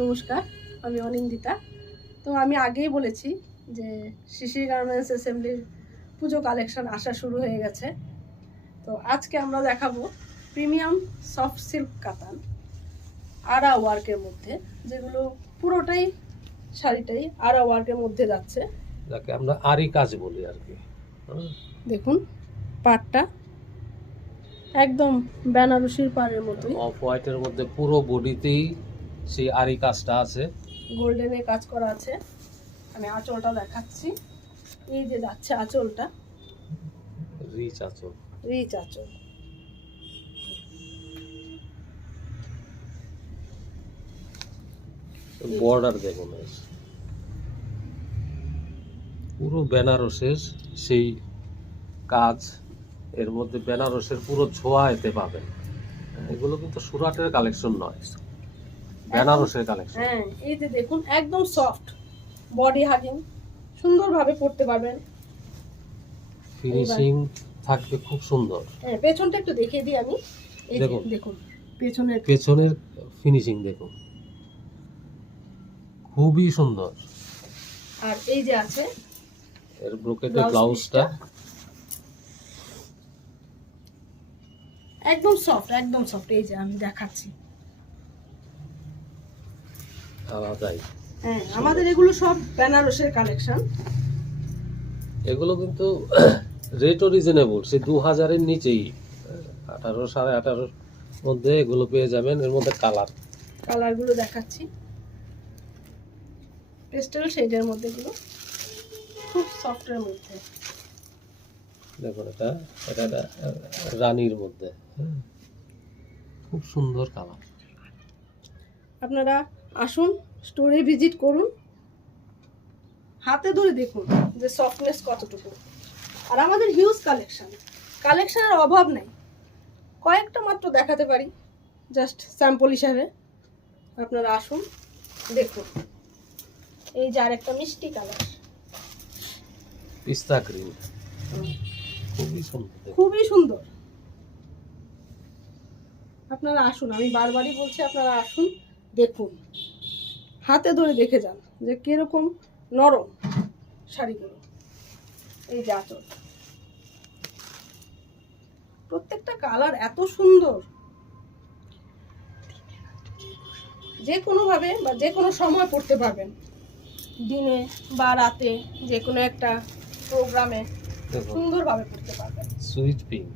নমস্কার, আমি অনিন্দিতা। তো আমি আগেই বলেছি যে শিশির গার্মেন্টস অ্যাসেম্বলির পুজো কালেকশন আসা শুরু হয়ে গেছে। তো আজকে আমরা দেখাবো প্রিমিয়াম সফট সিল্ক কাতান আরা ওয়ার্কের মধ্যে, যেগুলো পুরোটাই শাড়িটাই আরা ওয়ার্কের মধ্যে যাচ্ছে, যাকে আমরা আরি কাজ বলি আর কি। দেখুন পাড়টা একদম বেনারসির পাড়ের মতোই, অফ হোয়াইটের মধ্যে পুরো বডিতেই সেই আরি কাজটা আছে, গোল্ডেনে কাজ করা আছে। আমি আঁচলটা দেখাচ্ছি, এই যে যাচ্ছে আঁচলটা, রিচ আঁচল। রিচ আঁচল। বর্ডার দেখুন, পুরো বেনারসের সেই কাজ, এর মধ্যে বেনারসের পুরো ছোঁয়া এতে পাবেন। এগুলো কিন্তু সুরাটের কালেকশন নয়, বেনারসের কালেকশন। হ্যাঁ, এই যে দেখুন একদম সফট, বডি হাগিং, সুন্দরভাবে পরতে পারবেন। ফিনিশিং থাকবে খুব সুন্দর। হ্যাঁ, পেছনটা একটু দেখিয়ে দিই আমি। এই যে দেখুন, দেখুন পেছনের ফিনিশিং দেখুন, খুবই সুন্দর। আর এই যে আছে এর ব্রোকেটের ব্লাউজটা একদম সফট, একদম সফট। এই যে আমি দেখাচ্ছি, আলাদাই। হ্যাঁ, আমাদের এগুলো সব বেনারসের কালেকশন। এগুলো কিন্তু রেটও রিজনেবল, সেই 2000-এর নিচেই, 18 18.5 মধ্যে এগুলো পেয়ে যাবেন। এর মধ্যে কালারগুলো দেখাচ্ছি, পেস্টেল শেডের মধ্যে, এগুলো খুব সফটের মধ্যে। দেখুন, এটা রানীর মধ্যে, খুব সুন্দর কালার। আপনারা আসুন, স্টোরে ভিজিট করুন, হাতে ধরে দেখুন যে সফটনেস কতটুকু। আর আমাদের হিউজ কালেকশনের অভাব নেই, কয়েকটা মাত্র দেখাতে পারি জাস্ট স্যাম্পল হিসাবে। আপনারা আসুন, দেখুন। এই যে আরেকটা মিষ্টি কালার, পিস্তা গ্রিন, খুবই সুন্দর। খুবই সুন্দর। আপনারা আসুন, আমি বারবারই বলছি, আপনারা আসুন, দেখুন, হাতে ধরে দেখে যান যে কিরকম নরম শাড়িগুলো। এই যে আঁচল, প্রত্যেকটা কালার এত সুন্দর, যে কোনো ভাবে বা যে কোনো সময় পড়তে পারবেন, দিনে বা রাতে, যে কোনো একটা প্রোগ্রামে সুন্দরভাবে পড়তে পারবেন। Sweet pink,